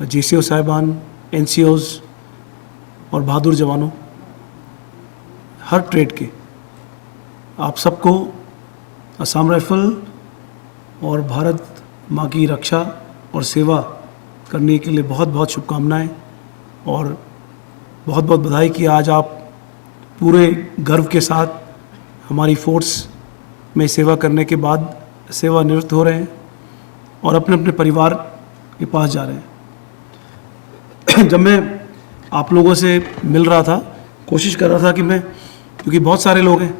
JCO साहिबान, NCOs और बहादुर जवानों, हर ट्रेड के आप सबको असम राइफल और भारत माँ की रक्षा और सेवा करने के लिए बहुत बहुत शुभकामनाएं और बहुत बहुत बधाई कि आज आप पूरे गर्व के साथ हमारी फोर्स में सेवा करने के बाद सेवानिवृत्त हो रहे हैं और अपने अपने परिवार के पास जा रहे हैं। जब मैं आप लोगों से मिल रहा था, कोशिश कर रहा था कि मैं, क्योंकि बहुत सारे लोग हैं,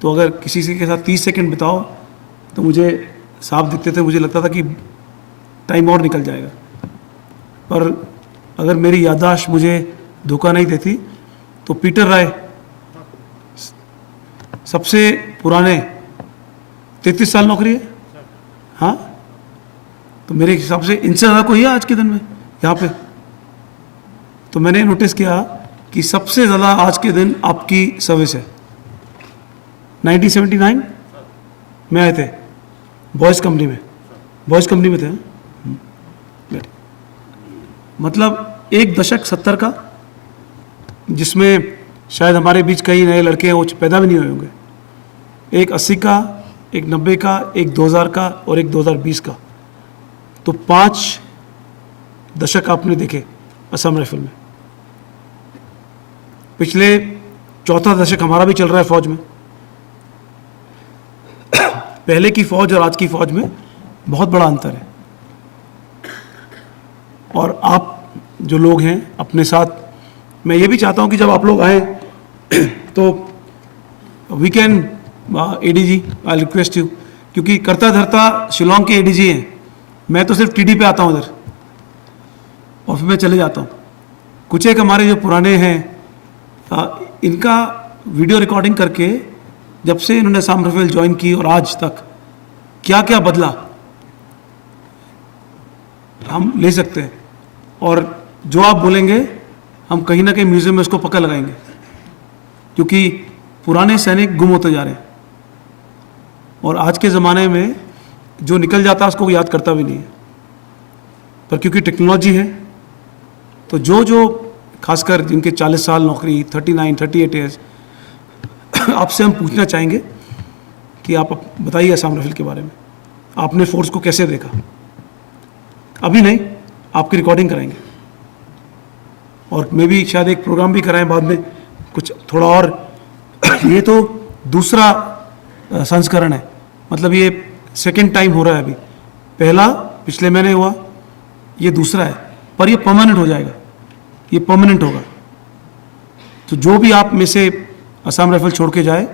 तो अगर किसी से के साथ 30 सेकंड बिताओ तो मुझे साफ दिखते थे, मुझे लगता था कि टाइम और निकल जाएगा। पर अगर मेरी याददाश्त मुझे धोखा नहीं देती तो पीटर राय सबसे पुराने 33 साल नौकरी है, हाँ, तो मेरे हिसाब से इनसे ज़्यादा कोई है आज के दिन में यहाँ पे। तो मैंने नोटिस किया कि सबसे ज़्यादा आज के दिन आपकी सर्विस है। 1979 में आए थे, बॉयज़ कंपनी में थे, मतलब एक दशक 70 का, जिसमें शायद हमारे बीच कई नए लड़के हैं वो पैदा भी नहीं हुए होंगे। एक 80 का, एक 90 का, एक 2000 का और एक 2020 का, तो 5 दशक आपने देखे असम राइफल में। पिछले चौथा दशक हमारा भी चल रहा है फौज में। पहले की फौज और आज की फौज में बहुत बड़ा अंतर है। और आप जो लोग हैं अपने साथ, मैं ये भी चाहता हूं कि जब आप लोग आए तो we can ADG, I request you, क्योंकि करता धरता शिलोंग के ADG हैं, मैं तो सिर्फ TD पे आता हूं इधर और फिर मैं चले जाता हूं। कुछ एक हमारे जो पुराने हैं, इनका वीडियो रिकॉर्डिंग करके जब से इन्होंने असम राइफल ज्वाइन की और आज तक क्या क्या बदला हम ले सकते हैं। और जो आप बोलेंगे हम कहीं ना कहीं म्यूजियम में उसको पकड़ लगाएंगे, क्योंकि पुराने सैनिक गुम होते जा रहे हैं और आज के ज़माने में जो निकल जाता है उसको याद करता भी नहीं है। पर क्योंकि टेक्नोलॉजी है तो जो खासकर जिनके 40 साल नौकरी, 39, 38 ईयर्स, आपसे हम पूछना चाहेंगे कि आप बताइए असम राइफल के बारे में, आपने फोर्स को कैसे देखा। अभी नहीं, आपकी रिकॉर्डिंग कराएंगे और मे भी शायद एक प्रोग्राम भी कराएं बाद में कुछ थोड़ा और। ये तो दूसरा संस्करण है, मतलब ये सेकंड टाइम हो रहा है। अभी पहला पिछले महीने हुआ, ये दूसरा है, पर ये परमानेंट हो जाएगा, ये परमानेंट होगा। तो जो भी आप में से असम राइफल छोड़ के जाए,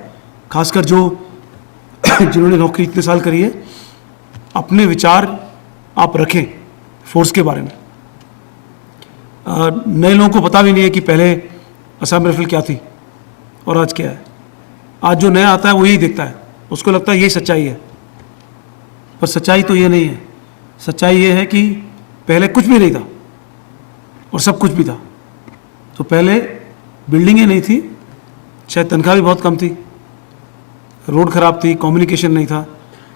खासकर जो जिन्होंने नौकरी इतने साल करी है, अपने विचार आप रखें फोर्स के बारे में। नए लोगों को पता भी नहीं है कि पहले असम राइफल क्या थी और आज क्या है। आज जो नया आता है वो यही देखता है, उसको लगता है यही सच्चाई है, पर सच्चाई तो ये नहीं है। सच्चाई ये है कि पहले कुछ भी नहीं था और सब कुछ भी था। तो पहले बिल्डिंगें नहीं थी, शायद तनख्वाह भी बहुत कम थी, रोड खराब थी, कम्युनिकेशन नहीं था,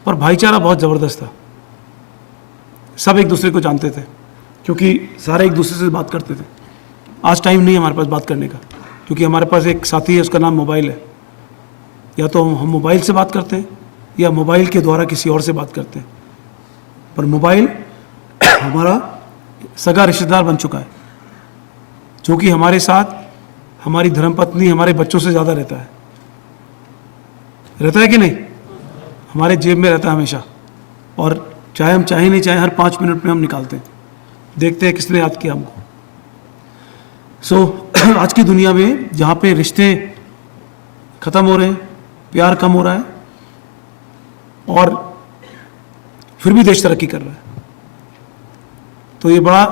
पर भाईचारा बहुत ज़बरदस्त था। सब एक दूसरे को जानते थे क्योंकि सारे एक दूसरे से बात करते थे। आज टाइम नहीं है हमारे पास बात करने का, क्योंकि हमारे पास एक साथी है, उसका नाम मोबाइल है। या तो हम मोबाइल से बात करते हैं या मोबाइल के द्वारा किसी और से बात करते हैं, पर मोबाइल हमारा सगा रिश्तेदार बन चुका है, जो कि हमारे साथ हमारी धर्मपत्नी, हमारे बच्चों से ज़्यादा रहता है कि नहीं? हमारे जेब में रहता है हमेशा, और चाहे हम चाहे नहीं चाहे हर 5 मिनट में हम निकालते हैं, देखते हैं किसने याद किया हमको। आज की दुनिया में जहाँ पे रिश्ते ख़त्म हो रहे हैं, प्यार कम हो रहा है, और फिर भी देश तरक्की कर रहा है, तो ये बड़ा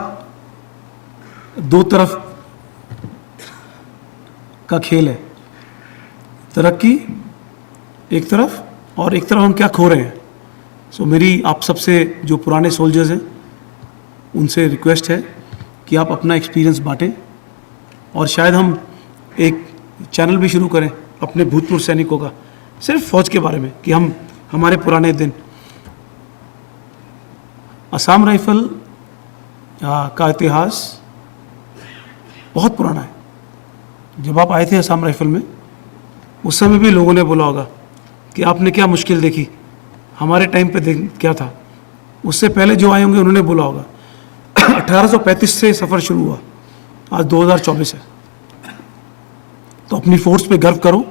दो तरफ का खेल है। तरक्की एक तरफ, और एक तरफ हम क्या खो रहे हैं। मेरी आप सबसे जो पुराने सोल्जर्स हैं उनसे रिक्वेस्ट है कि आप अपना एक्सपीरियंस बांटें, और शायद हम एक चैनल भी शुरू करें अपने भूतपूर्व सैनिकों का, सिर्फ फौज के बारे में, कि हम हमारे पुराने दिन। असम राइफल का इतिहास बहुत पुराना है। जब आप आए थे असम राइफल में, उस समय भी लोगों ने बोला होगा कि आपने क्या मुश्किल देखी, हमारे टाइम पे क्या था। उससे पहले जो आए होंगे उन्होंने बोला होगा। 1835 से सफ़र शुरू हुआ, आज 2024 है। तो अपनी फोर्स पे गर्व करो,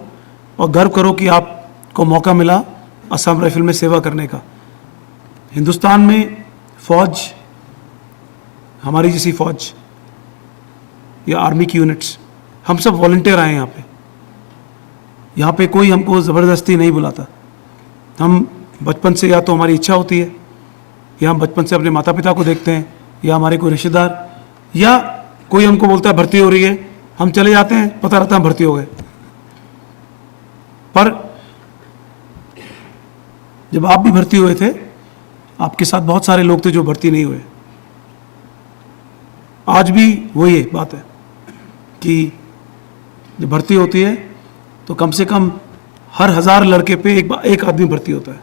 और गर्व करो कि आपको मौका मिला असम राइफल में सेवा करने का। हिंदुस्तान में फ़ौज, हमारी जैसी फ़ौज या आर्मी की यूनिट्स, हम सब वॉलंटियर आए हैं यहाँ पे कोई हमको ज़बरदस्ती नहीं बुलाता। हम बचपन से, या तो हमारी इच्छा होती है, या हम बचपन से अपने माता पिता को देखते हैं, या हमारे कोई रिश्तेदार, या कोई हमको बोलता है भर्ती हो रही है, हम चले जाते हैं, पता रहता है हम भर्ती हो गए। पर जब आप भी भर्ती हुए थे, आपके साथ बहुत सारे लोग थे जो भर्ती नहीं हुए। आज भी वही बात है कि जब भर्ती होती है तो कम से कम हर 1000 लड़के पे एक आदमी भर्ती होता है।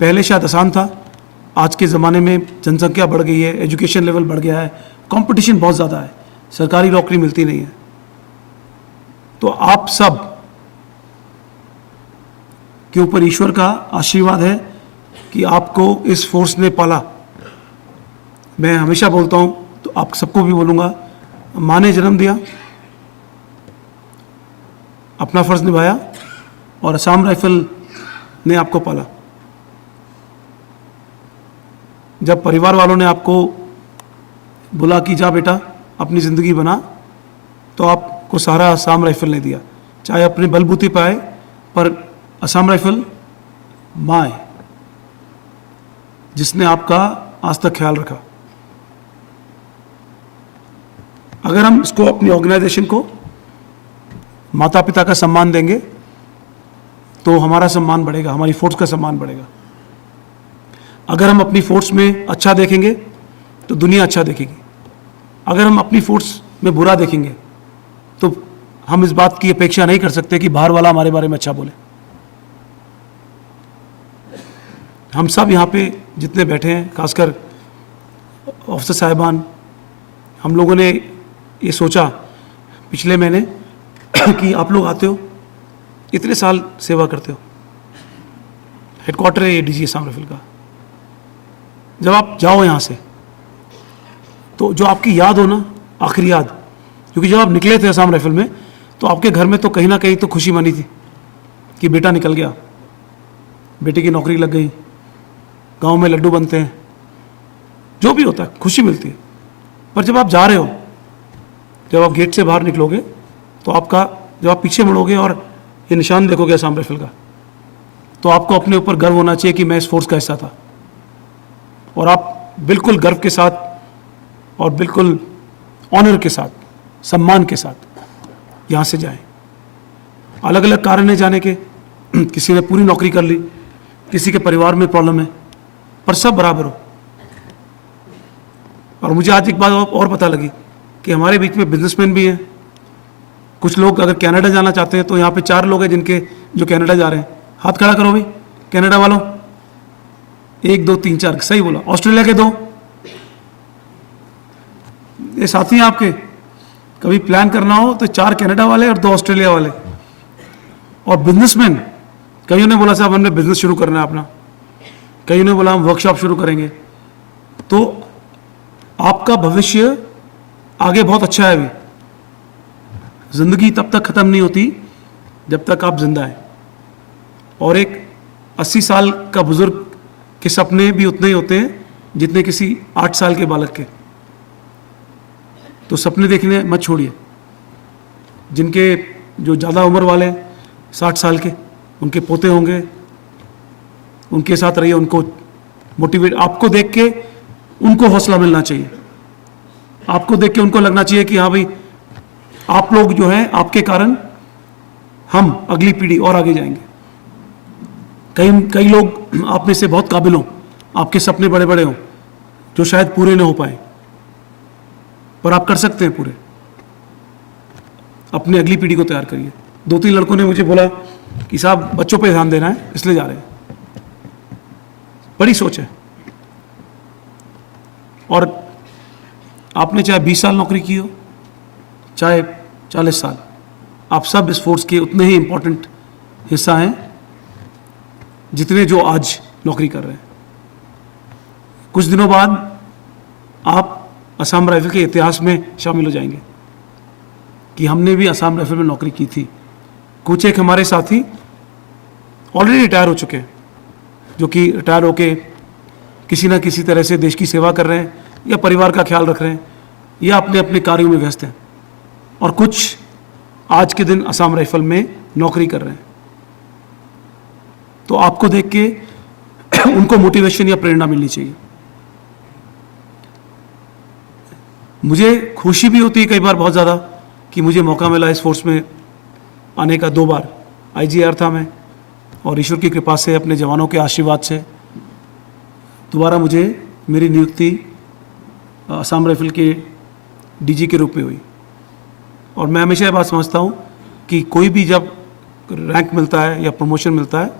पहले शायद आसान था, आज के ज़माने में जनसंख्या बढ़ गई है, एजुकेशन लेवल बढ़ गया है, कंपटीशन बहुत ज़्यादा है, सरकारी नौकरी मिलती नहीं है। तो आप सब के ऊपर ईश्वर का आशीर्वाद है कि आपको इस फोर्स ने पाला। मैं हमेशा बोलता हूँ, तो आप सबको भी बोलूँगा, माँ ने जन्म दिया, अपना फ़र्ज़ निभाया, और असम राइफल ने आपको पाला। जब परिवार वालों ने आपको बोला कि जा बेटा अपनी ज़िंदगी बना, तो आपको सहारा असम राइफल ने दिया। चाहे अपने बलबूते पे आए, पर असम राइफल माँ है जिसने आपका आज तक ख्याल रखा। अगर हम इसको, अपनी ऑर्गेनाइजेशन को, माता पिता का सम्मान देंगे तो हमारा सम्मान बढ़ेगा, हमारी फोर्स का सम्मान बढ़ेगा। अगर हम अपनी फोर्स में अच्छा देखेंगे तो दुनिया अच्छा देखेगी। अगर हम अपनी फोर्स में बुरा देखेंगे तो हम इस बात की अपेक्षा नहीं कर सकते कि बाहर वाला हमारे बारे में अच्छा बोले। हम सब यहाँ पे जितने बैठे हैं, खासकर ऑफिसर साहिबान, हम लोगों ने ये सोचा पिछले महीने कि आप लोग आते हो, इतने साल सेवा करते हो, हेडक्वार्टर है ये डीजी असम राइफल का, जब आप जाओ यहाँ से तो जो आपकी याद हो ना, आखिरी याद, क्योंकि जब आप निकले थे असम राइफल में तो आपके घर में तो कहीं ना कहीं तो खुशी मनी थी कि बेटा निकल गया, बेटे की नौकरी लग गई, गांव में लड्डू बनते हैं, जो भी होता है खुशी मिलती है। पर जब आप जा रहे हो, जब आप गेट से बाहर निकलोगे तो आपका, जब आप पीछे मुड़ोगे और ये निशान देखोगे असम राइफल का, तो आपको अपने ऊपर गर्व होना चाहिए कि मैं इस फोर्स का हिस्सा था। और आप बिल्कुल गर्व के साथ और बिल्कुल ऑनर के साथ, सम्मान के साथ यहाँ से जाएं। अलग अलग कारण है जाने के, किसी ने पूरी नौकरी कर ली, किसी के परिवार में प्रॉब्लम है, पर सब बराबर हो। और मुझे आज एक बात और पता लगी कि हमारे बीच में बिजनेसमैन भी हैं। कुछ लोग अगर कनाडा जाना चाहते हैं, तो यहाँ पे 4 लोग हैं जिनके, जो कनाडा जा रहे हैं। हाथ खड़ा करो भाई, कनाडा वालों, 1 2 3 4, सही बोला। ऑस्ट्रेलिया के 2, ये साथी हैं आपके, कभी प्लान करना हो तो 4 कनाडा वाले और 2 ऑस्ट्रेलिया वाले। और बिजनेसमैन, कईयों ने बोला साहब हमने बिजनेस शुरू करना है अपना, कईयों ने बोला हम वर्कशॉप शुरू करेंगे। तो आपका भविष्य आगे बहुत अच्छा है। अभी जिंदगी तब तक खत्म नहीं होती जब तक आप जिंदा हैं। और एक 80 साल का बुजुर्ग के सपने भी उतने ही होते हैं जितने किसी 8 साल के बालक के। तो सपने देखने मत छोड़िए। जिनके, जो ज़्यादा उम्र वाले 60 साल के, उनके पोते होंगे, उनके साथ रहिए, उनको मोटिवेट, आपको देख के उनको हौसला मिलना चाहिए, आपको देख के उनको लगना चाहिए कि हाँ भाई आप लोग जो हैं, आपके कारण हम अगली पीढ़ी और आगे जाएंगे। कई लोग आप में से बहुत काबिल हों, आपके सपने बड़े बड़े हों जो शायद पूरे न हो पाए, पर आप कर सकते हैं पूरे। अपनी अगली पीढ़ी को तैयार करिए। 2-3 लड़कों ने मुझे बोला कि साहब बच्चों पे ध्यान देना है इसलिए जा रहे हैं। बड़ी सोच है। और आपने चाहे 20 साल नौकरी की हो, चाहे 40 साल, आप सब इस फोर्स के उतने ही इम्पोर्टेंट हिस्सा हैं जितने जो आज नौकरी कर रहे हैं। कुछ दिनों बाद आप असम राइफल के इतिहास में शामिल हो जाएंगे कि हमने भी असम राइफल में नौकरी की थी। कुछ एक हमारे साथी ऑलरेडी रिटायर हो चुके हैं, जो कि रिटायर होके किसी ना किसी तरह से देश की सेवा कर रहे हैं या परिवार का ख्याल रख रहे हैं या अपने अपने कार्यों में व्यस्त हैं, और कुछ आज के दिन असम राइफल में नौकरी कर रहे हैं। तो आपको देख के उनको मोटिवेशन या प्रेरणा मिलनी चाहिए। मुझे खुशी भी होती है कई बार बहुत ज़्यादा कि मुझे मौका मिला इस फोर्स में आने का। 2 बार IGR था मैं, और ईश्वर की कृपा से, अपने जवानों के आशीर्वाद से दोबारा मुझे मेरी नियुक्ति असम राइफल के DG के रूप में हुई। और मैं हमेशा ये बात समझता हूँ कि कोई भी जब रैंक मिलता है या प्रमोशन मिलता है,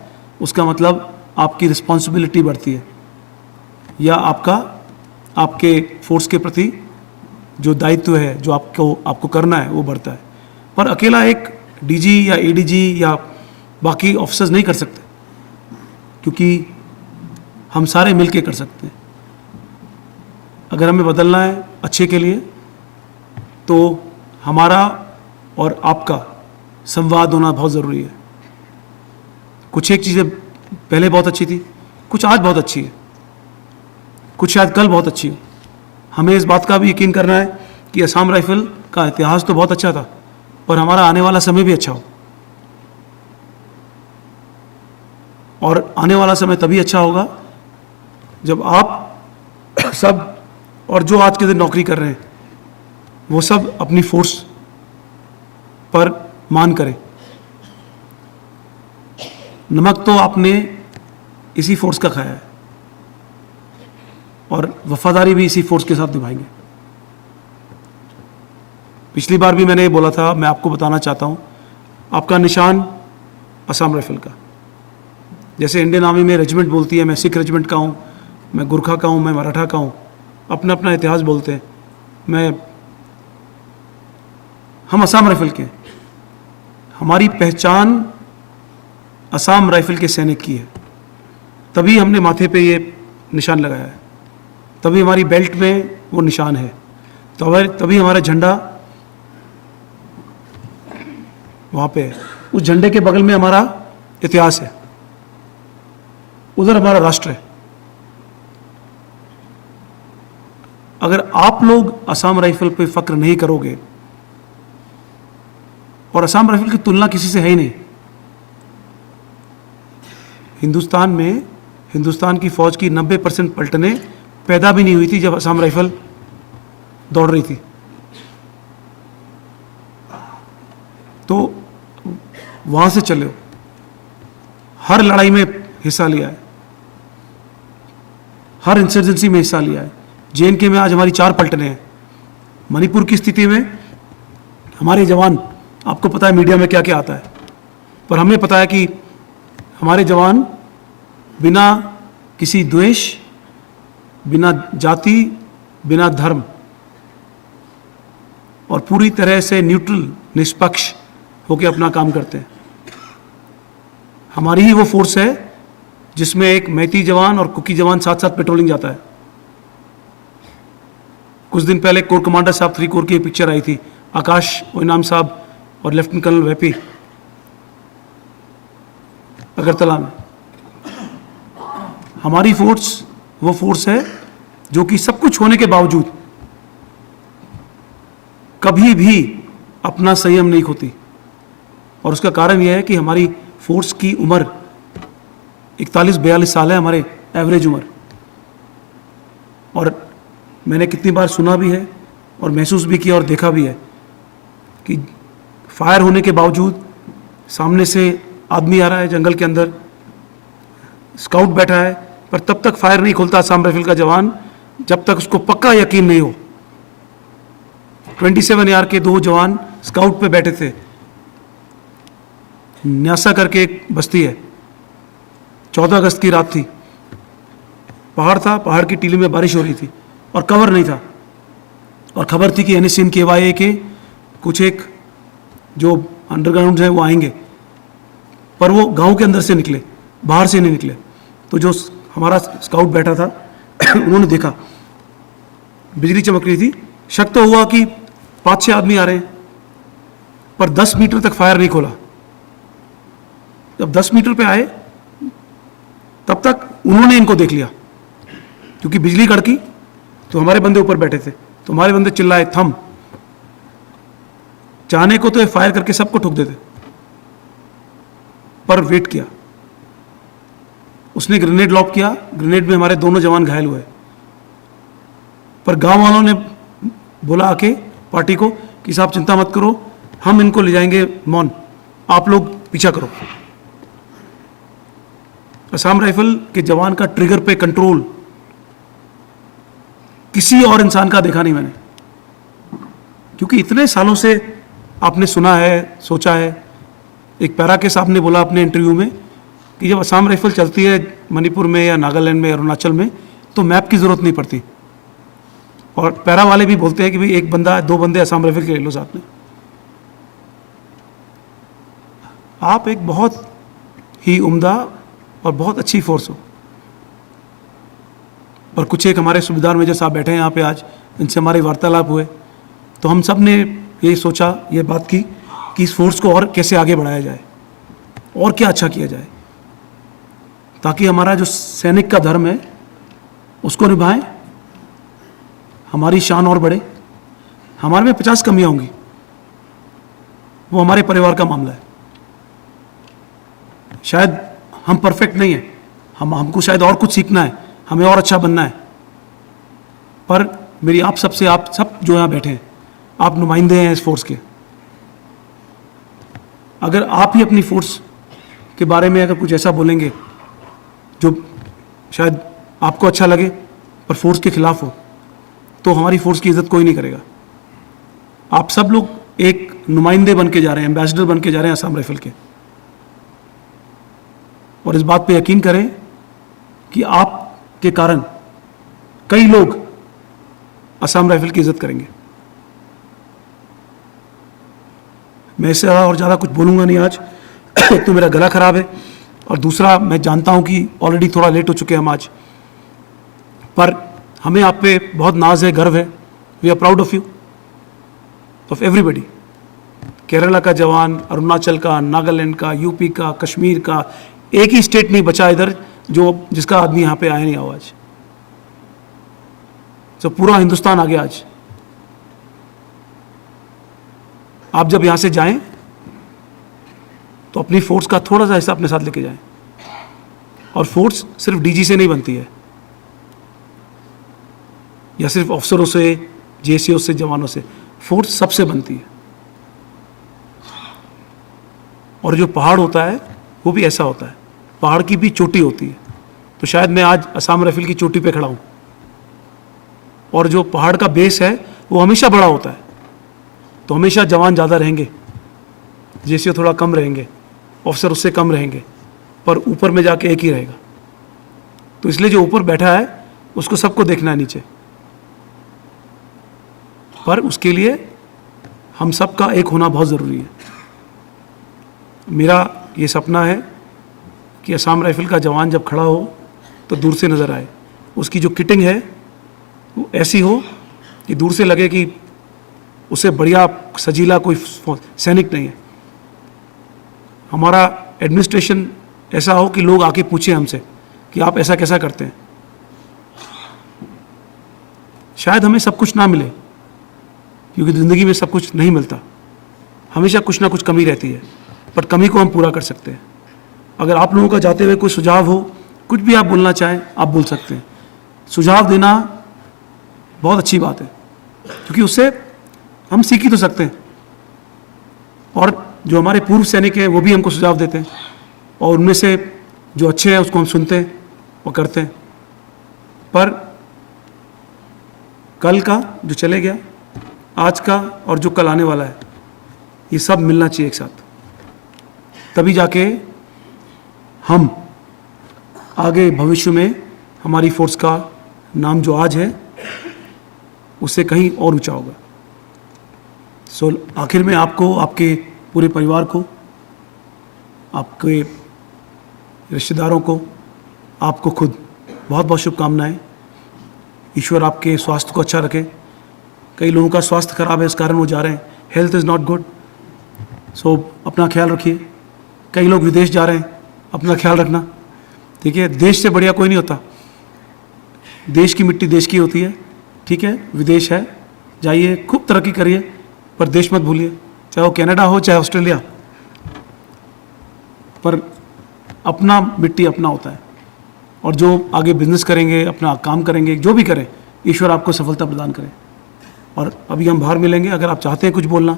उसका मतलब आपकी रिस्पॉन्सिबिलिटी बढ़ती है या आपके फोर्स के प्रति जो दायित्व है, जो आपको करना है, वो बढ़ता है। पर अकेला एक DG या ADG या बाकी ऑफिसर्स नहीं कर सकते, क्योंकि हम सारे मिलके कर सकते हैं। अगर हमें बदलना है अच्छे के लिए, तो हमारा और आपका संवाद होना बहुत ज़रूरी है। कुछ एक चीज़ें पहले बहुत अच्छी थी, कुछ आज बहुत अच्छी है, कुछ शायद कल बहुत अच्छी हो। हमें इस बात का भी यकीन करना है कि असम राइफल का इतिहास तो बहुत अच्छा था, पर हमारा आने वाला समय भी अच्छा हो। और आने वाला समय तभी अच्छा होगा जब आप सब, और जो आज के दिन नौकरी कर रहे हैं, वो सब अपनी फोर्स पर मान करें। नमक तो आपने इसी फोर्स का खाया है, और वफादारी भी इसी फोर्स के साथ निभाएंगे। पिछली बार भी मैंने ये बोला था, मैं आपको बताना चाहता हूँ, आपका निशान असम राइफल का, जैसे इंडियन आर्मी में रेजिमेंट बोलती है, मैं सिख रेजिमेंट का हूँ, मैं गुरखा का हूँ, मैं मराठा का हूँ, अपना अपना इतिहास बोलते हैं। हम असम राइफल के, हमारी पहचान असम राइफल के सैनिक की है, तभी हमने माथे पे ये निशान लगाया है, तभी हमारी बेल्ट में वो निशान है, तभी हमारा झंडा वहाँ पे है। उस झंडे के बगल में हमारा इतिहास है, उधर हमारा राष्ट्र है। अगर आप लोग असम राइफल पे फक्र नहीं करोगे, और असम राइफल की तुलना किसी से है ही नहीं, हिंदुस्तान की फौज की 90% पलटने पैदा भी नहीं हुई थी जब असम राइफल दौड़ रही थी। तो वहां से चले हो, हर लड़ाई में हिस्सा लिया है, हर इंसर्जेंसी में हिस्सा लिया है। JNK में आज हमारी 4 पलटने हैं। मणिपुर की स्थिति में हमारे जवान, आपको पता है मीडिया में क्या क्या आता है, पर हमें पता है कि हमारे जवान बिना किसी द्वेष, बिना जाति, बिना धर्म, और पूरी तरह से न्यूट्रल, निष्पक्ष होकर अपना काम करते हैं। हमारी ही वो फोर्स है जिसमें एक मैती जवान और कुकी जवान साथ साथ पेट्रोलिंग जाता है। कुछ दिन पहले कोर कमांडर साहब 3 कोर की पिक्चर आई थी, आकाश ओइनाम साहब और लेफ्टिनेंट कर्नल वैपी अगरतला में। हमारी फोर्स वो फोर्स है जो कि सब कुछ होने के बावजूद कभी भी अपना संयम नहीं खोती, और उसका कारण यह है कि हमारी फोर्स की उम्र 41-42 साल है, हमारे एवरेज उम्र। और मैंने कितनी बार सुना भी है और महसूस भी किया और देखा भी है कि फायर होने के बावजूद सामने से आदमी आ रहा है जंगल के अंदर, स्काउट बैठा है, पर तब तक फायर नहीं खोलता असम राइफल का जवान जब तक उसको पक्का यकीन नहीं हो। 27 AR के 2 जवान स्काउट पे बैठे थे, न्यासा करके एक बस्ती है, 14 अगस्त की रात थी, पहाड़ था, पहाड़ की टीली में बारिश हो रही थी, और कवर नहीं था, और खबर थी कि NSCN KYA के कुछ एक जो अंडरग्राउंड है वो आएंगे, पर वो गांव के अंदर से निकले, बाहर से नहीं निकले। तो जो हमारा स्काउट बैठा था उन्होंने देखा बिजली चमक रही थी, शक तो हुआ कि 5-6 आदमी आ रहे हैं, पर 10 मीटर तक फायर नहीं खोला। जब 10 मीटर पे आए तब तक उन्होंने इनको देख लिया, क्योंकि बिजली कड़की तो हमारे बंदे ऊपर बैठे थे, तो हमारे बंदे चिल्लाए थम, चाहने को तो ये फायर करके सबको ठोक देते, पर वेट किया। उसने ग्रेनेड लॉक किया, ग्रेनेड में हमारे दोनों जवान घायल हुए, पर गांव वालों ने बोला आके पार्टी को कि साहब चिंता मत करो, हम इनको ले जाएंगे मौन, आप लोग पीछा करो। असम राइफल के जवान का ट्रिगर पे कंट्रोल किसी और इंसान का देखा नहीं मैंने, क्योंकि इतने सालों से आपने सुना है, सोचा है। एक पैरा के साहब ने बोला अपने इंटरव्यू में कि जब असम राइफल चलती है मणिपुर में या नागालैंड में, अरुणाचल में, तो मैप की ज़रूरत नहीं पड़ती। और पैरा वाले भी बोलते हैं कि भाई एक बंदा 2 बंदे असम राइफल के ले लो साथ में। आप एक बहुत ही उम्दा और बहुत अच्छी फोर्स हो, पर कुछ एक हमारे सूबेदार मेजर साहब बैठे हैं यहाँ पे आज, इनसे हमारे वार्तालाप हुए, तो हम सब ने ये सोचा, ये बात की कि इस फोर्स को और कैसे आगे बढ़ाया जाए और क्या अच्छा किया जाए, ताकि हमारा जो सैनिक का धर्म है उसको निभाएं, हमारी शान और बढ़े। हमारे में 50 कमियां होंगी, वो हमारे परिवार का मामला है। शायद हम परफेक्ट नहीं हैं, हमको शायद और कुछ सीखना है, हमें और अच्छा बनना है, पर मेरी आप सबसे, आप सब जो यहाँ बैठे हैं, आप नुमाइंदे हैं इस फोर्स के। अगर आप ही अपनी फोर्स के बारे में अगर कुछ ऐसा बोलेंगे जो शायद आपको अच्छा लगे पर फोर्स के खिलाफ हो, तो हमारी फोर्स की इज्जत कोई नहीं करेगा। आप सब लोग एक नुमाइंदे बन के जा रहे हैं, एम्बेसडर बन के जा रहे हैं असम राइफल के, और इस बात पे यकीन करें कि आपके कारण कई लोग असम राइफल की इज्जत करेंगे। मैं इससे और ज़्यादा कुछ बोलूँगा नहीं आज, एक तो मेरा गला खराब है, और दूसरा मैं जानता हूँ कि ऑलरेडी थोड़ा लेट हो चुके हैं हम आज, पर हमें आप पे बहुत नाज है, गर्व है। We are proud of you, of everybody. Kerala का जवान, अरुणाचल का, नागालैंड का, यूपी का, कश्मीर का, एक ही स्टेट नहीं बचा इधर जिसका आदमी यहाँ पे आया नहीं हो आज। तो पूरा हिंदुस्तान आ गया आज। आप जब यहाँ से जाएं तो अपनी फोर्स का थोड़ा सा हिस्सा अपने साथ लेके जाएं, और फोर्स सिर्फ डीजी से नहीं बनती है, या सिर्फ अफसरों से, जेसीओ से, जवानों से, फोर्स सबसे बनती है। और जो पहाड़ होता है वो भी ऐसा होता है, पहाड़ की भी चोटी होती है। तो शायद मैं आज असम राइफल की चोटी पे खड़ा हूँ, और जो पहाड़ का बेस है वो हमेशा बड़ा होता है, तो हमेशा जवान ज़्यादा रहेंगे, जेसीओ थोड़ा कम रहेंगे, ऑफिसर उससे कम रहेंगे, पर ऊपर में जाके एक ही रहेगा। तो इसलिए जो ऊपर बैठा है उसको सबको देखना है नीचे, पर उसके लिए हम सबका एक होना बहुत ज़रूरी है। मेरा ये सपना है कि असम राइफल का जवान जब खड़ा हो तो दूर से नज़र आए, उसकी जो किटिंग है वो ऐसी हो कि दूर से लगे कि उससे बढ़िया सजीला कोई सैनिक नहीं है। हमारा एडमिनिस्ट्रेशन ऐसा हो कि लोग आके पूछें हमसे कि आप ऐसा कैसा करते हैं। शायद हमें सब कुछ ना मिले, क्योंकि ज़िंदगी में सब कुछ नहीं मिलता, हमेशा कुछ ना कुछ कमी रहती है, पर कमी को हम पूरा कर सकते हैं। अगर आप लोगों का जाते हुए कोई सुझाव हो, कुछ भी आप बोलना चाहें, आप बोल सकते हैं। सुझाव देना बहुत अच्छी बात है, क्योंकि उससे हम सीख ही तो सकते हैं, और जो हमारे पूर्व सैनिक हैं वो भी हमको सुझाव देते हैं, और उनमें से जो अच्छे हैं उसको हम सुनते हैं और करते हैं। पर कल का जो चले गया, आज का और जो कल आने वाला है, ये सब मिलना चाहिए एक साथ, तभी जाके हम आगे भविष्य में हमारी फोर्स का नाम जो आज है उससे कहीं और ऊंचा होगा। सो आखिर में आपको, आपके पूरे परिवार को, आपके रिश्तेदारों को, आपको खुद बहुत बहुत शुभकामनाएं। ईश्वर आपके स्वास्थ्य को अच्छा रखे। कई लोगों का स्वास्थ्य खराब है, इस कारण वो जा रहे हैं। हेल्थ इज़ नॉट गुड, सो अपना ख्याल रखिए। कई लोग विदेश जा रहे हैं, अपना ख्याल रखना, ठीक है। देश से बढ़िया कोई नहीं होता, देश की मिट्टी देश की होती है, ठीक है। विदेश है, जाइए, खूब तरक्की करिए, पर देश मत भूलिए, चाहे वो कनाडा हो चाहे ऑस्ट्रेलिया, पर अपना मिट्टी अपना होता है। और जो आगे बिजनेस करेंगे, अपना काम करेंगे, जो भी करें, ईश्वर आपको सफलता प्रदान करे। और अभी हम बाहर मिलेंगे, अगर आप चाहते हैं कुछ बोलना,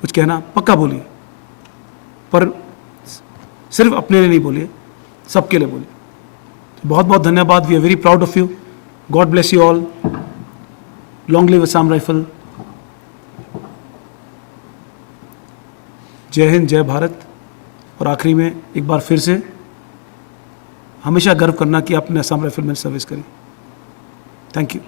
कुछ कहना, पक्का बोलिए, पर सिर्फ अपने लिए नहीं बोलिए, सबके लिए बोलिए। तो बहुत बहुत धन्यवाद। We are very proud of you. God bless you all. Long live Assam rifle. जय हिंद, जय भारत। और आखिरी में एक बार फिर से हमेशा गर्व करना कि आपने असम राइफल में सर्विस करी। Thank you.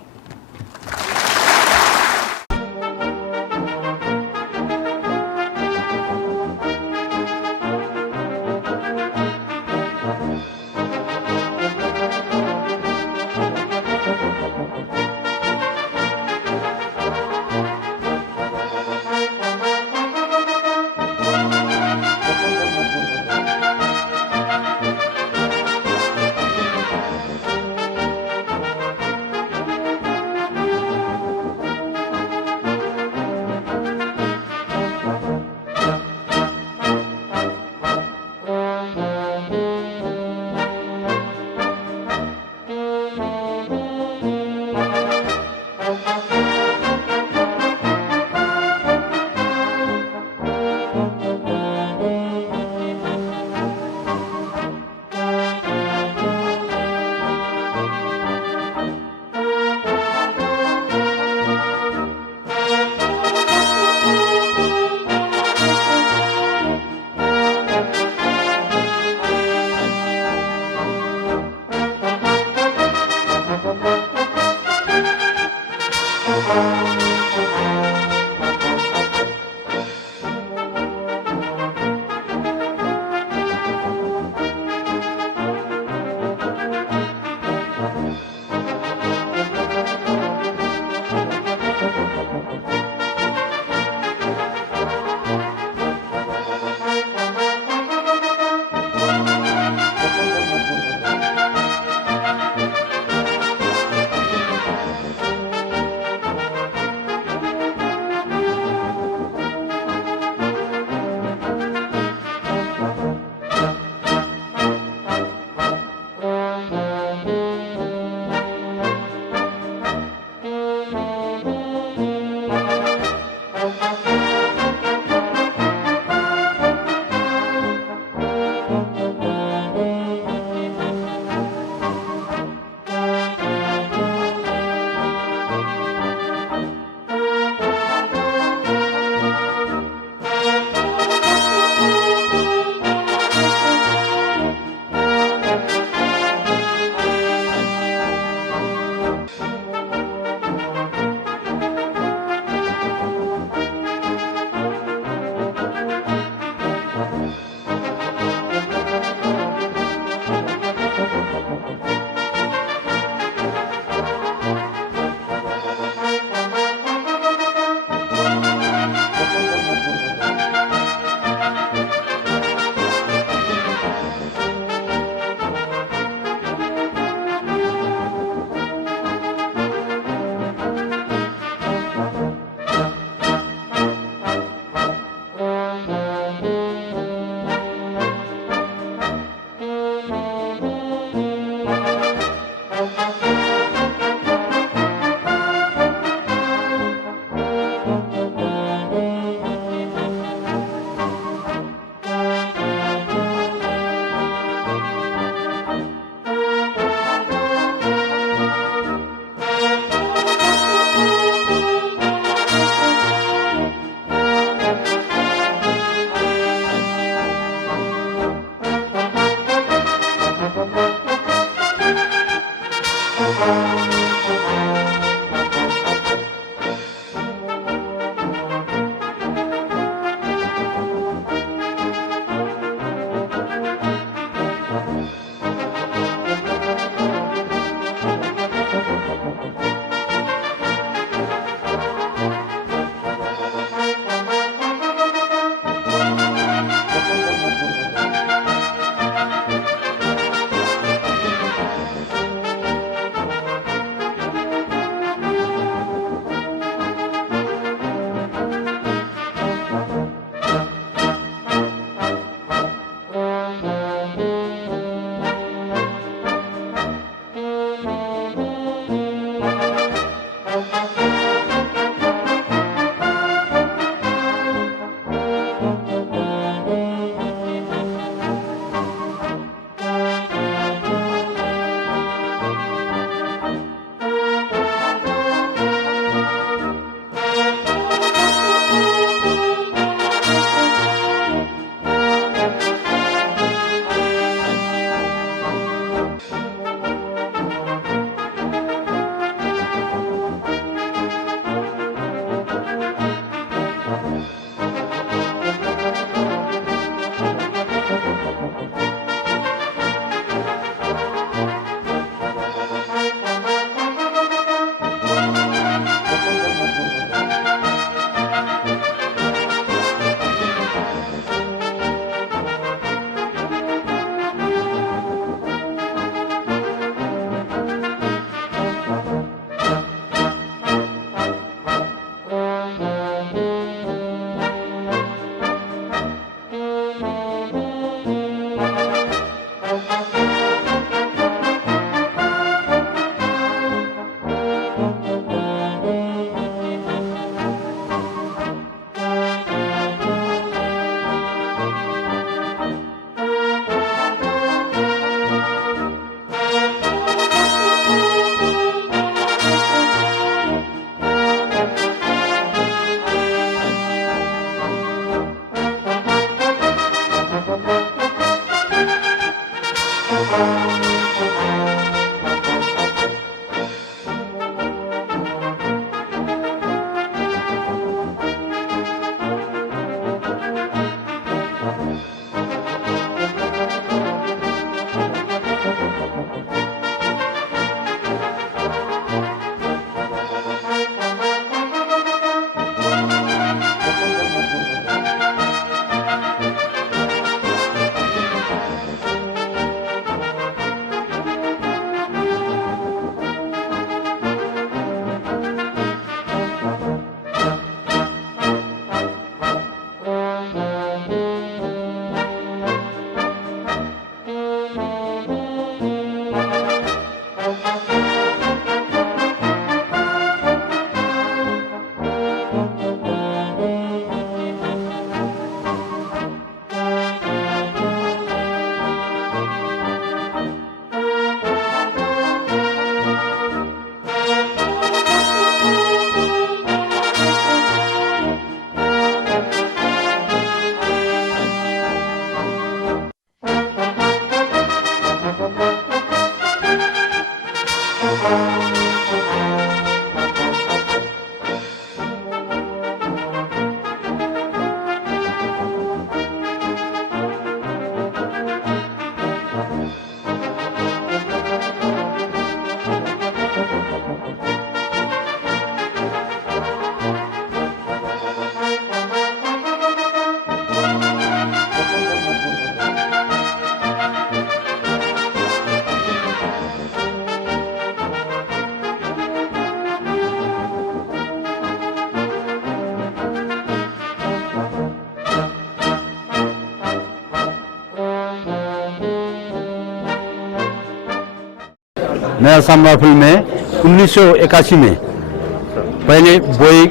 मैं असम राइफल में 1981 में पहले बॉय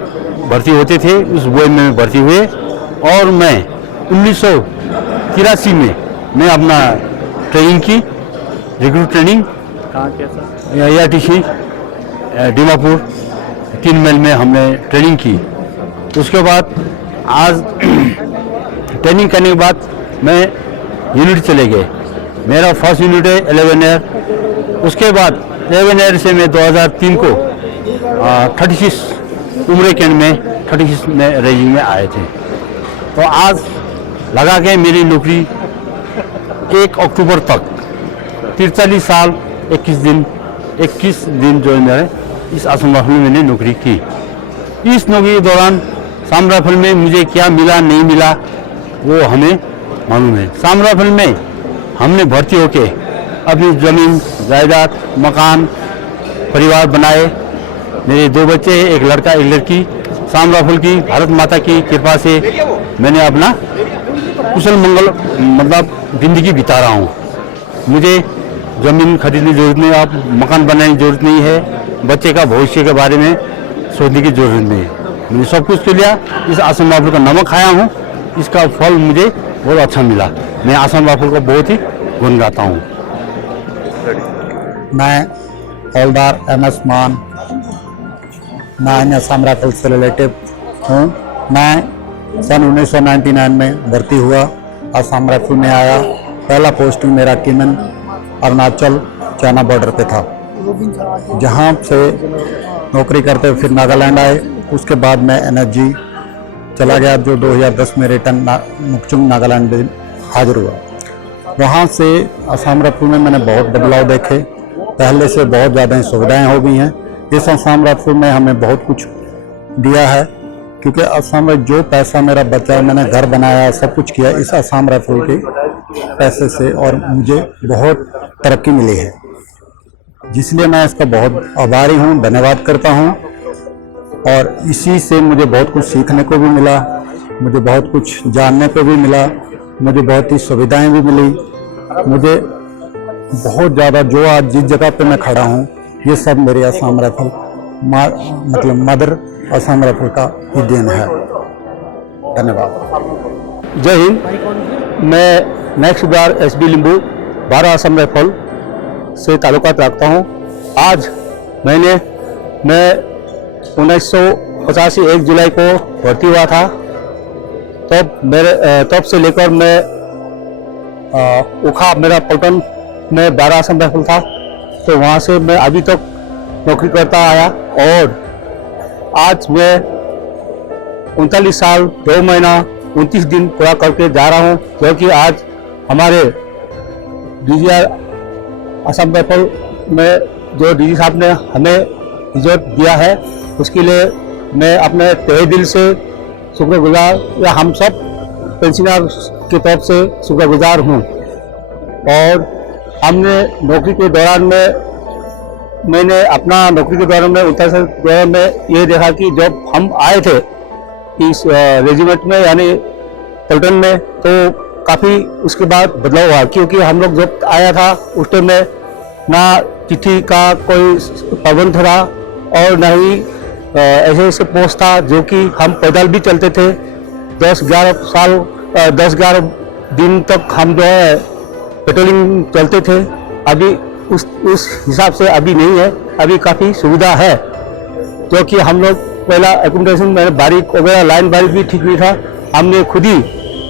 भर्ती होते थे, उस बॉय में भर्ती हुए और मैं 1983 में मैं अपना ट्रेनिंग की, रिक्रूट ट्रेनिंग कहाँ किया सर? ARTC दीमापुर 3 मील में हमने ट्रेनिंग की। उसके बाद आज ट्रेनिंग करने के बाद मैं यूनिट चले गए। मेरा फर्स्ट यूनिट है 11 एयर। उसके बाद 11 एयर से मैं 2003 को 36 उम्र कैंट में 36 में रेजिंग में आए थे। तो आज लगा के मेरी नौकरी 1 अक्टूबर तक 43 साल 21 दिन जो है इस असम राइफल में मैंने नौकरी की। इस नौकरी के दौरान असम राइफल में मुझे क्या मिला नहीं मिला वो हमें मालूम है। असम राइफल में हमने भर्ती होके अपनी ज़मीन जायदाद मकान परिवार बनाए। मेरे 2 बच्चे हैं, एक लड़का एक लड़की। असम राइफल की भारत माता की कृपा से मैंने अपना कुशल मंगल मतलब ज़िंदगी बिता रहा हूँ। मुझे ज़मीन खरीदने की जरूरत नहीं, अब मकान बनाने की जरूरत नहीं है, बच्चे का भविष्य के बारे में सोचने की जरूरत नहीं है। मैंने सब कुछ कर लिया। इस असम राइफल का नमक खाया हूँ, इसका फल मुझे बहुत अच्छा मिला। मैं असम राइफल को बहुत ही गुण गाता हूँ। मैं हवलदार MS मान, मैं असम राइफल से रिलेटिव हूँ। मैं सन 1999 में भर्ती हुआ, असम राइफल में आया। पहला पोस्टिंग मेरा कीमन अरुणाचल चाइना बॉर्डर पे था, जहाँ से नौकरी करते फिर नागालैंड आए। उसके बाद मैं NSG चला गया, जो 2010 में रिटर्न मुक्चुंग नागालैंड में हाजिर हुआ। वहाँ से असम राइफल में मैंने बहुत बदलाव देखे। पहले से बहुत ज़्यादा सुविधाएं हो गई हैं। इस असम राइफल में हमें बहुत कुछ दिया है, क्योंकि असम में जो पैसा मेरा बचा, मैंने घर बनाया, सब कुछ किया इस असम राइफल के पैसे से, और मुझे बहुत तरक्की मिली है, जिसलिए मैं इसका बहुत आभारी हूँ, धन्यवाद करता हूँ। और इसी से मुझे बहुत कुछ सीखने को भी मिला, मुझे बहुत कुछ जानने को भी मिला, मुझे बहुत ही सुविधाएं भी मिली। मुझे बहुत ज़्यादा जो आज जिस जगह पे मैं खड़ा हूँ, ये सब मेरे असम राइफल मतलब मदर असम राइफल का ही देन है। धन्यवाद। जय हिंद। मैं नेक्स्ट बार SB लिंबू 12 असम राइफल से ताल्लुकात रखता हूँ। आज मैं 1985 1 जुलाई को भर्ती हुआ था। तब से लेकर मैं उखा मेरा पलटन में 12 असम राइफल था, तो वहाँ से मैं अभी तक नौकरी करता आया। और आज मैं 39 साल 2 महीना 29 दिन पूरा करके जा रहा हूँ, क्योंकि आज हमारे DGR असम राइफल में जो DG साहब ने हमें इज्जत दिया है, उसके लिए मैं अपने तहे दिल से शुक्रगुजार, या हम सब पेंशनर की तरफ से शुक्रगुजार हूँ। और हमने नौकरी के दौरान मैंने अपना नौकरी के दौरान में 19 में ये देखा कि जब हम आए थे इस रेजिमेंट में यानी पलटन में, तो काफ़ी उसके बाद बदलाव हुआ। क्योंकि हम लोग जब आया था उस टाइम में ना चिट्ठी का कोई पाबंद था और न ही ऐसे ऐसे पोस्ट था जो कि हम पैदल भी चलते थे। 10-11 दिन तक हम जो है पेट्रोलिंग चलते थे। अभी उस हिसाब से अभी नहीं है, अभी काफ़ी सुविधा है, क्योंकि हम लोग पहला एकोमोडेशन में बारीक वगैरह लाइन बारीक भी ठीक नहीं था। हमने खुद ही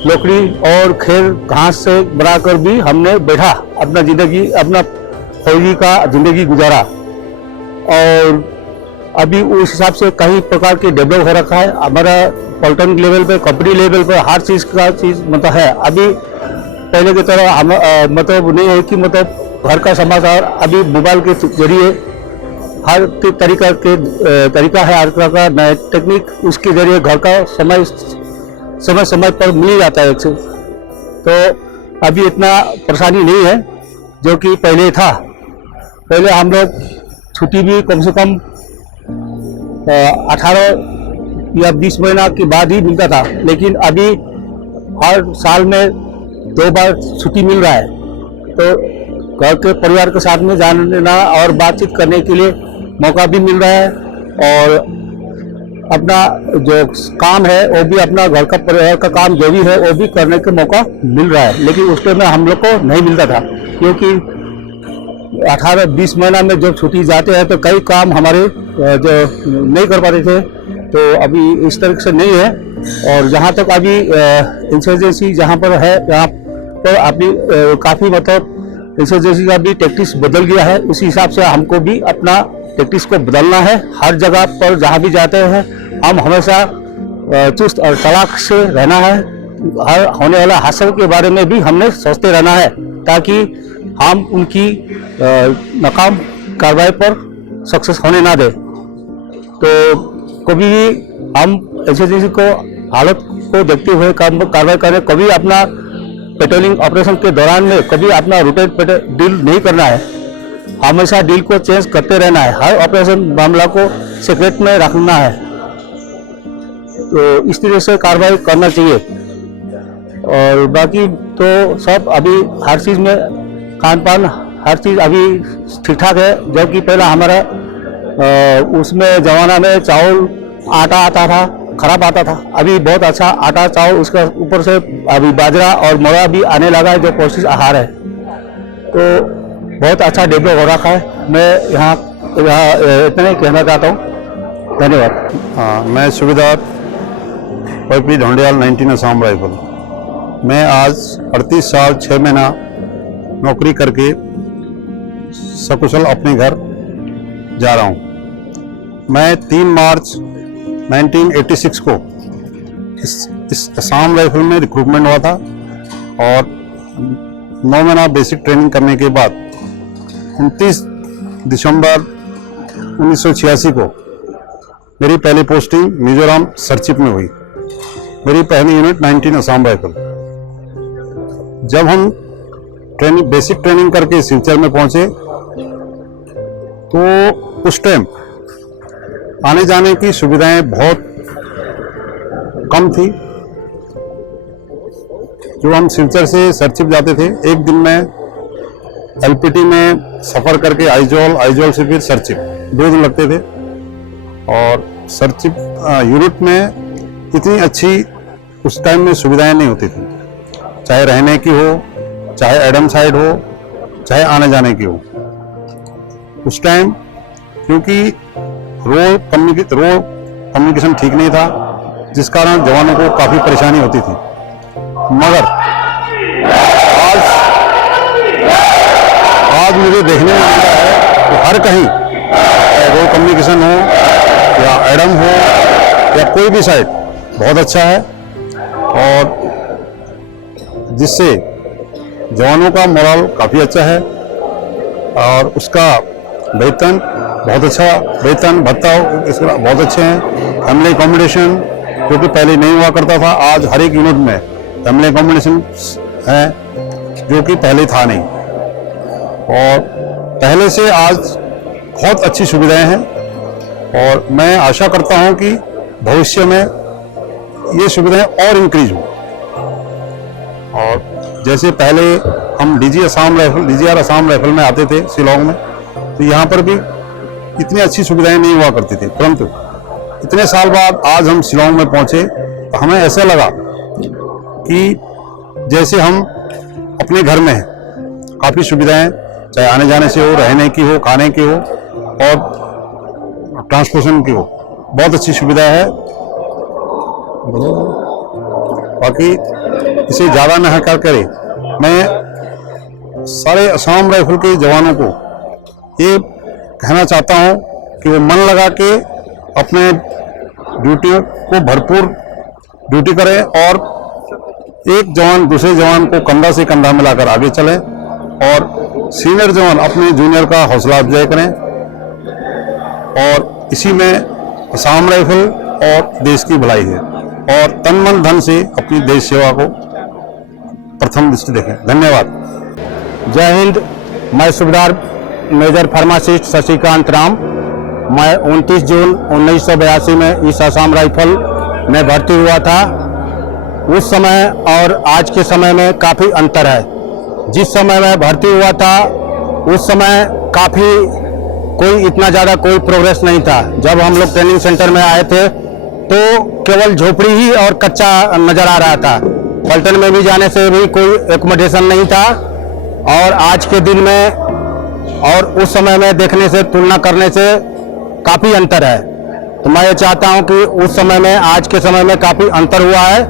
लकड़ी और खेर घास से बनाकर भी हमने बैठा अपना ज़िंदगी, अपना फौजी का ज़िंदगी गुजारा। और अभी उस हिसाब से कई प्रकार के डेवलप हो रखा है। हमारा पॉलिटेक्निक लेवल पे, कंपनी लेवल पे हर चीज़ का मतलब है। अभी पहले की तरह हम मतलब नहीं है कि मतलब घर का समाचार अभी मोबाइल के जरिए हर तरीका है, हर तरह का नया टेक्निक उसके जरिए घर का समय पर मिल जाता है। तो अभी इतना परेशानी नहीं है जो कि पहले था। पहले हम लोग छुट्टी भी कम से कम 18 या 20 महीना के बाद ही मिलता था, लेकिन अभी हर साल में 2 बार छुट्टी मिल रहा है। तो घर के परिवार के साथ में जाना और बातचीत करने के लिए मौका भी मिल रहा है, और अपना जो काम है वो भी, अपना घर का परिवार का काम जो भी है वो भी करने का मौका मिल रहा है। लेकिन उस टाइम में हम लोग को नहीं मिलता था, क्योंकि 18-20 महीना में जब छुट्टी जाते हैं तो कई काम हमारे जो नहीं कर पाते थे। तो अभी इस तरह से नहीं है। और जहाँ तक अभी इंसर्जेंसी जहाँ पर है, यहाँ पर अभी काफ़ी मतलब इंसर्जेंसी का भी टैक्टिक्स बदल गया है। उसी हिसाब से हमको भी अपना टैक्टिक्स को बदलना है। हर जगह पर जहाँ भी जाते हैं हम हमेशा चुस्त और चालाक से रहना है। हर होने वाला हासिल के बारे में भी हमने सोचते रहना है, ताकि हम उनकी नाकाम कार्रवाई पर सक्सेस होने ना दे। तो कभी भी हम एसएसजी को हालत को देखते हुए कार्रवाई करें। कभी अपना पेट्रोलिंग ऑपरेशन के दौरान में कभी अपना रूटेड डील नहीं करना है, हमेशा डील को चेंज करते रहना है। हर ऑपरेशन मामला को सीक्रेट में रखना है। तो इस तरह से कार्रवाई करना चाहिए। और बाकी तो सब अभी हर चीज़ में खान पान हर चीज़ अभी ठीक ठाक है। जबकि पहला हमारा उसमें ज़माना में चावल आटा आता था, खराब आता था। अभी बहुत अच्छा आटा चावल, उसका ऊपर से अभी बाजरा और मौरा भी आने लगा है, जो पौष्टिक आहार है। तो बहुत अच्छा डेवलप हो रखा है। मैं यहाँ इतना ही कहना चाहता हूँ। धन्यवाद। हाँ, मैं सूबेदार पी ढोंडियाल 19 असम राइफल। मैं आज 38 साल 6 महीना नौकरी करके सकुशल अपने घर जा रहा हूँ। मैं 3 मार्च 1986 को इस असम राइफल में रिक्रूटमेंट हुआ था, और 9 महीना बेसिक ट्रेनिंग करने के बाद 29 दिसंबर 1986 को मेरी पहली पोस्टिंग मिजोरम सरचिप में हुई। मेरी पहली यूनिट 19 असम राइफल। जब हम बेसिक ट्रेनिंग करके सिलचर में पहुंचे तो उस टाइम आने जाने की सुविधाएं बहुत कम थी। जो हम सिलचर से सरचिप जाते थे, एक दिन में एलपीटी में सफर करके आइजोल से फिर सरचिप 2 दिन लगते थे। और सरचिप यूनिट में इतनी अच्छी उस टाइम में सुविधाएं नहीं होती थी, चाहे रहने की हो, चाहे एडम साइड हो, चाहे आने जाने की हो। उस टाइम क्योंकि रोड कम्युनिकेशन ठीक नहीं था, जिस कारण जवानों को काफ़ी परेशानी होती थी। मगर आज मुझे देखने में मिलता है कि हर कहीं रोड कम्युनिकेशन हो या एडम हो या कोई भी साइड बहुत अच्छा है, और जिससे जवानों का मोरल काफ़ी अच्छा है। और उसका वेतन बहुत अच्छा, वेतन भत्ता इसका बहुत अच्छे हैं। फैमिली अकोमोडेशन जो कि पहले नहीं हुआ करता था, आज हर एक यूनिट में फैमिली अकोमोडेशन है, जो कि पहले था नहीं। और पहले से आज बहुत अच्छी सुविधाएं हैं, और मैं आशा करता हूं कि भविष्य में ये सुविधाएं और इंक्रीज हों। और जैसे पहले हम डीजीआर असम राइफल में आते थे शिलोंग में, तो यहाँ पर भी इतनी अच्छी सुविधाएं नहीं हुआ करती थी। परंतु इतने साल बाद आज हम शिलोंग में पहुंचे तो हमें ऐसा लगा कि जैसे हम अपने घर में हैं। काफ़ी सुविधाएं, चाहे आने जाने से हो, रहने की हो, खाने की हो और ट्रांसपोर्टेशन की हो, बहुत अच्छी सुविधा है। बाकी इसे ज़्यादा न हकार करे, मैं सारे असम राइफल के जवानों को ये कहना चाहता हूँ कि वो मन लगा के अपने ड्यूटियों को भरपूर ड्यूटी करें और एक जवान दूसरे जवान को कंधा से कंधा मिलाकर आगे चलें और सीनियर जवान अपने जूनियर का हौसला अफजाई करें। और इसी में असम राइफल और देश की भलाई है और तन मन धन से अपनी देश सेवा को प्रथम दृष्टि देखें। धन्यवाद। जय हिंद। मैं सूबेदार मेजर फार्मासिस्ट शशिकांत राम। मैं 29 जून 1982 में इस असम राइफल में भर्ती हुआ था। उस समय और आज के समय में काफ़ी अंतर है। जिस समय में भर्ती हुआ था उस समय काफ़ी कोई इतना ज़्यादा कोई प्रोग्रेस नहीं था। जब हम लोग ट्रेनिंग सेंटर में आए थे तो केवल झोपड़ी ही और कच्चा नज़र आ रहा था। पलटन में भी जाने से भी कोई एकोमोडेशन नहीं था। और आज के दिन में और उस समय में देखने से तुलना करने से काफ़ी अंतर है। तो मैं ये चाहता हूं कि उस समय में आज के समय में काफ़ी अंतर हुआ है।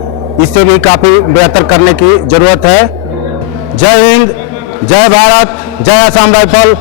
इससे भी काफ़ी बेहतर करने की ज़रूरत है। जय हिंद, जय भारत, जय असम राइफल।